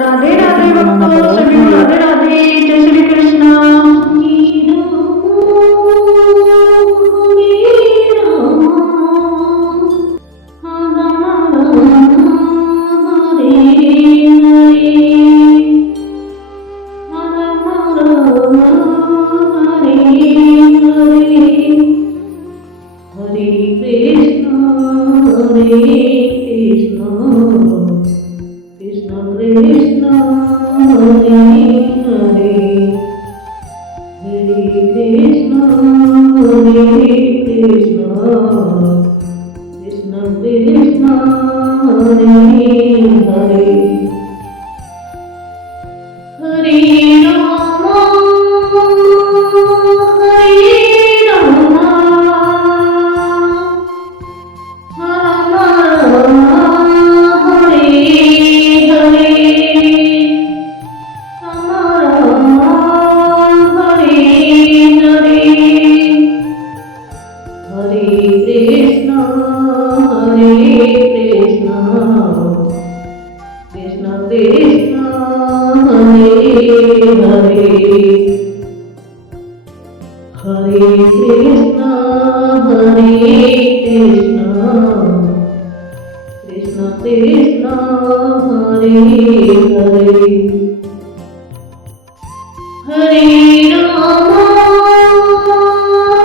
राधे राधे మన भक्तों सभी को भगवद्गीత राधे राधे। जय श्री कृष्ण। हरे कृष्ण हरे कृष्ण कृष्ण कृष्ण हरे हरे हरे कृष्ण कृष्ण कृष्ण हरे हरे हरे राम हरे राम राम राम हरे हरे राम राम हरे हरे हरे कृष्ण कृष्ण कृष्ण हरे हरे हरे कृष्ण कृष्ण कृष्ण हरे हरे हरे राम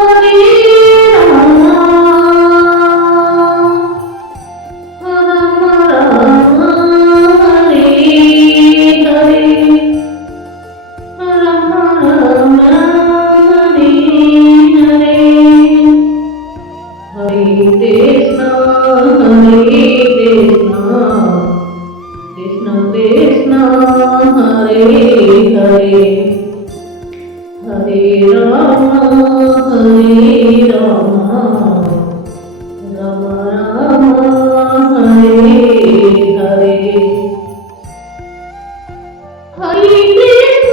हरे राम राम राम हरे हरे राम राम हरे हरे हरे कृष्ण कृष्ण कृष्ण हरे हरे हरे राम राम राम हरे हरे हरे कृष्ण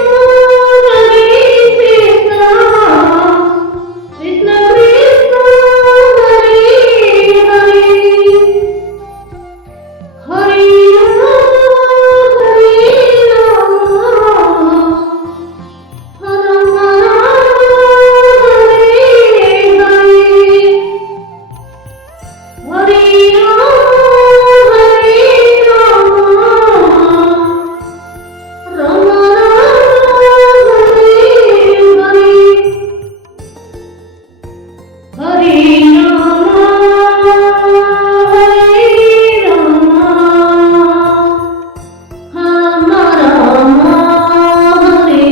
कृष्ण कृष्ण हरे हरे हरे राम राम राम हरे हरे हरे राम राम राम हरे हरे हरे राम राम राम हरे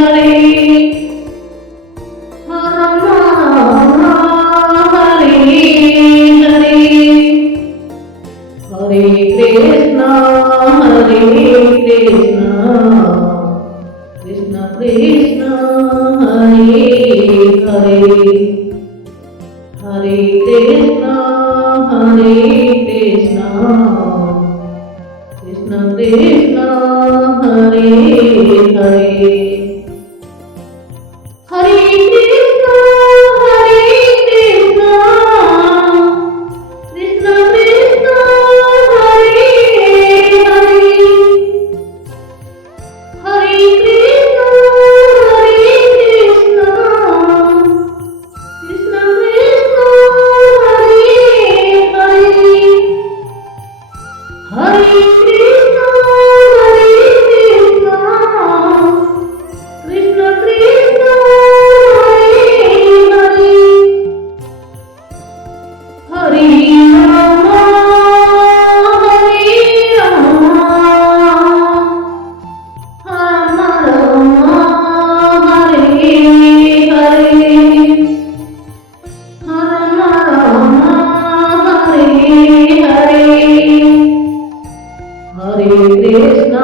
हरे राम राम हरे हरे हरे कृष्ण कृष्ण कृष्ण हरे हरे हरे कृष्ण कृष्ण कृष्ण हरे हरे हरे कृष्ण कृष्ण कृष्ण हरे हरे हरे कृष्ण कृष्ण कृष्ण हरे हरे हरे कृष्ण कृष्ण कृष्ण हरे हरे हरे राम राम राम हरे हरे राम राम हरे हरे हरे कृष्ण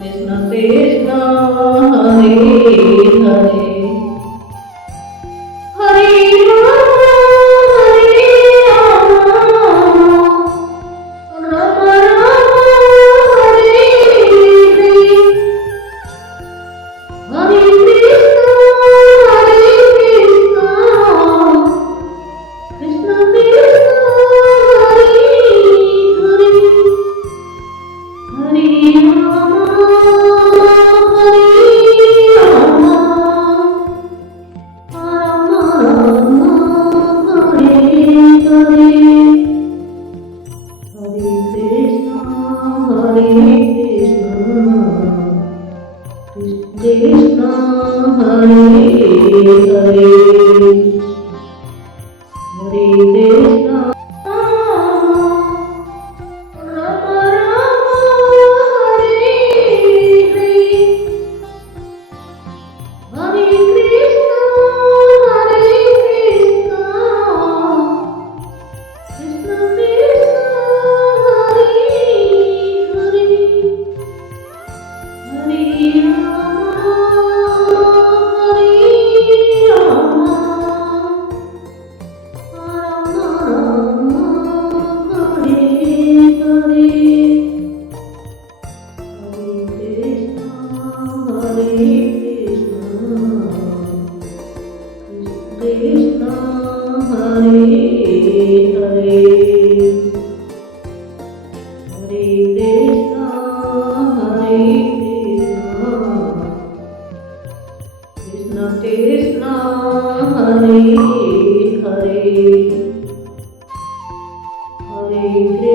कृष्ण कृष्ण हरे हरे हरे राम राम राम हरे हरे हरे कृष्ण कृष्ण कृष्ण हरे Hare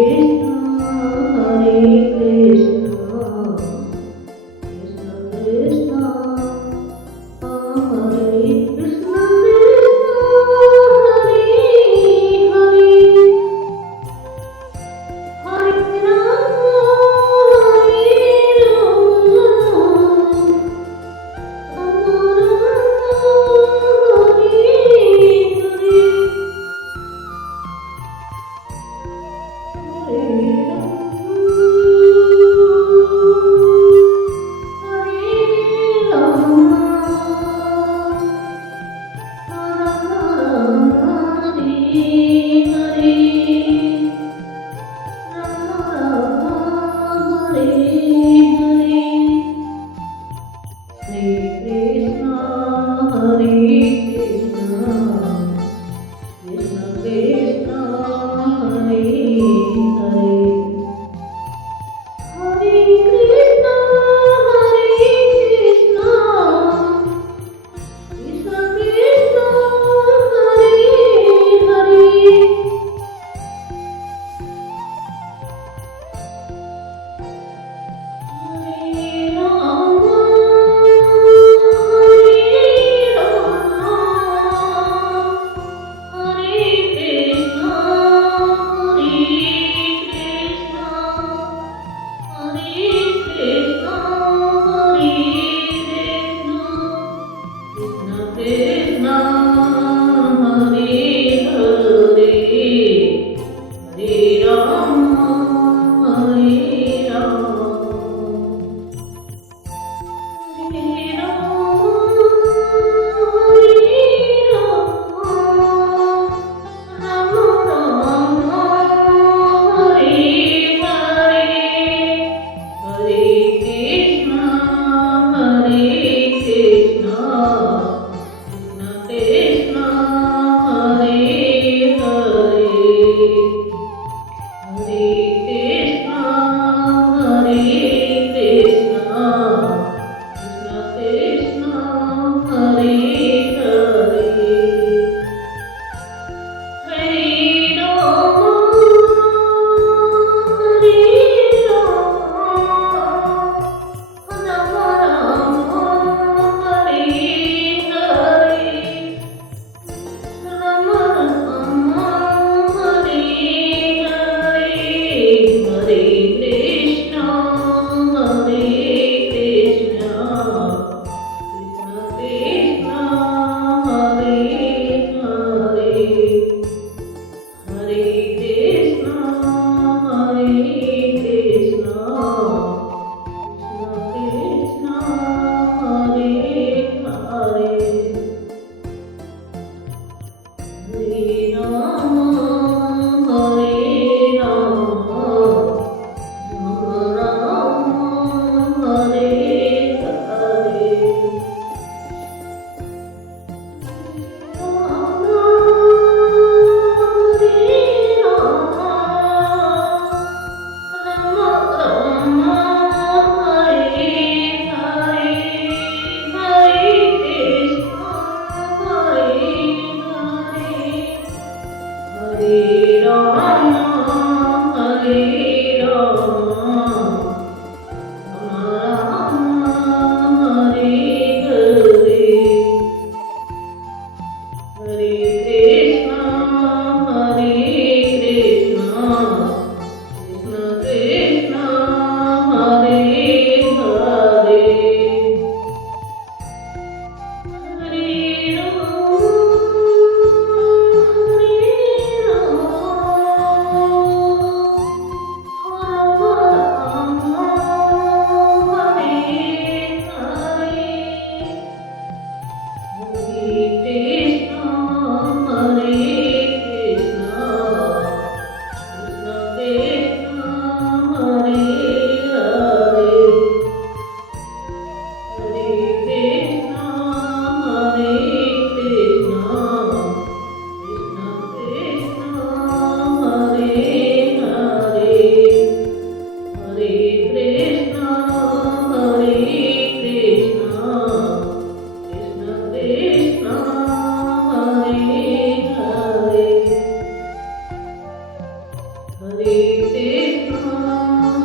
Hare Krishna,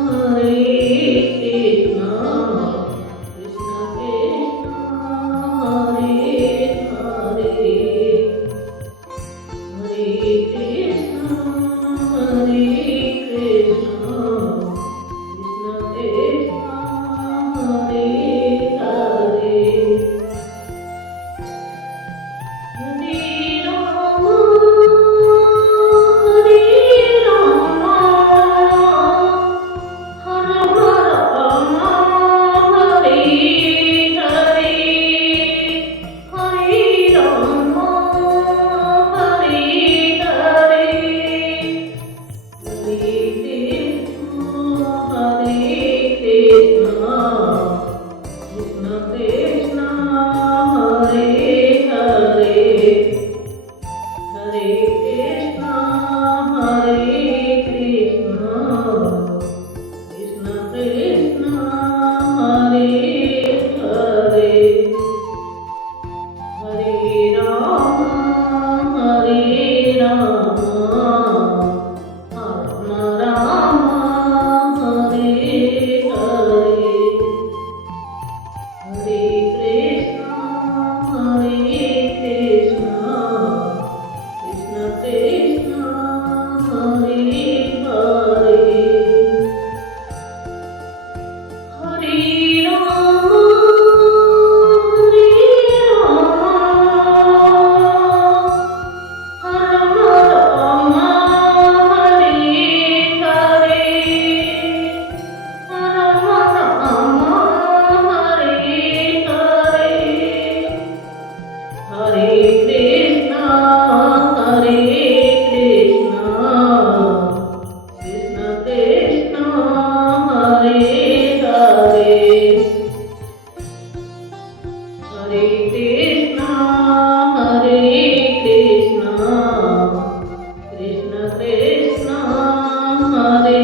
Hare Krishna, Krishna Krishna, Hare Hare, Hare Krishna, Hare Krishna, Krishna Krishna, Hare Hare. Hare Rama, Hare Rama, Rama Rama, Hare Hare, Hare Rama, Hare Hare, Hare Krishna, Hare Krishna, Krishna Krishna, Hare Hare, Hare Krishna, Hare Krishna, Krishna Krishna, Hare Hare, Hare Rama, Hare Rama, Rama Rama, Hare Hare, Hare Krishna, Hare Krishna, Krishna Krishna, Hare Hare, Hare Rama, Hare Rama, Rama Rama, Hare Hare, Rama Rama, Hare Hare, Hare Krishna, Hare Krishna, Krishna Krishna, Hare Hare, Hare Krishna, Hare Krishna, Krishna Krishna, Hare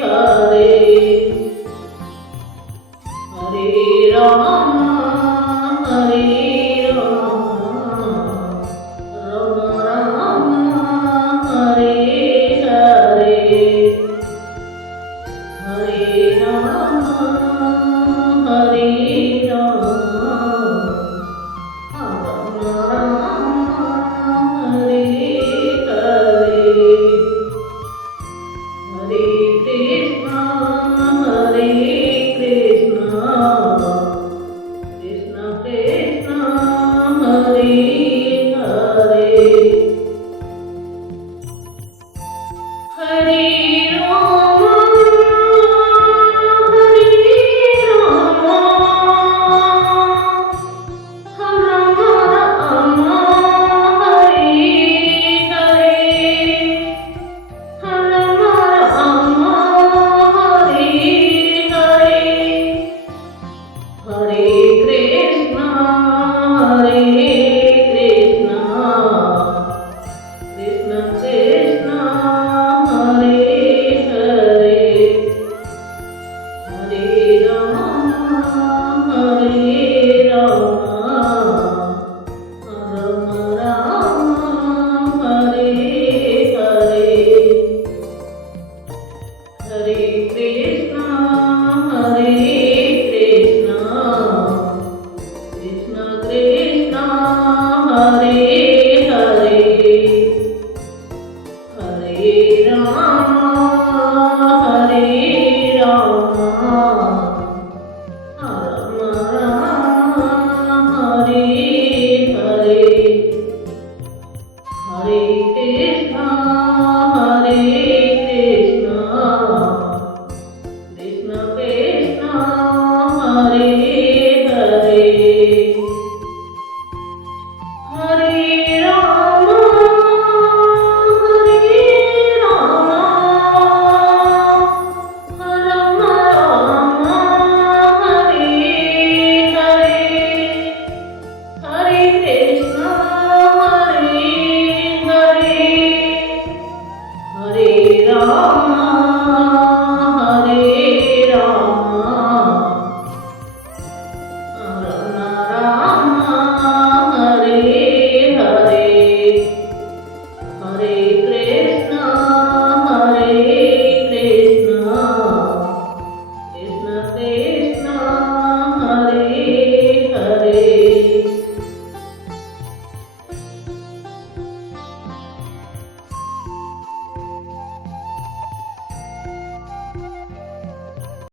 Hare, Hare Rama, Hare Rama, Rama Rama, Hare Hare, Hare Rama, Hare Rama, Rama Rama, Hare Hare, Hare Krishna, Hare Krishna, Krishna Krishna, Hare Hare, Hare